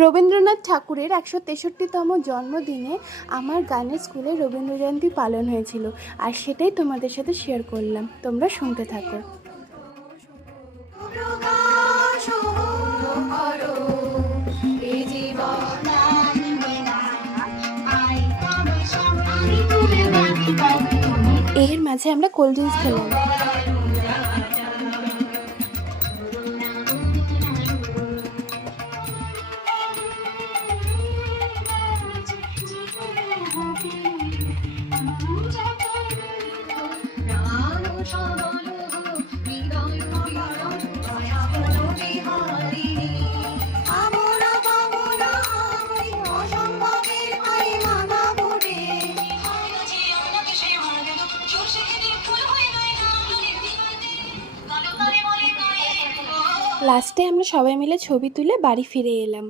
রবীন্দ্রনাথ ঠাকুরের ১৬৩তম জন্মদিনে আমার গানের স্কুলে রবীন্দ্র জয়ন্তী পালন হয়েছিল, আর সেটাই তোমাদের সাথে শেয়ার করলাম। তোমরা শুনতে থাকো। এর মাঝে আমরা কোল্ড ড্রিঙ্কস খেলাম। লাস্টে আমরা সবাই মিলে ছবি তুলে বাড়ি ফিরে এলাম।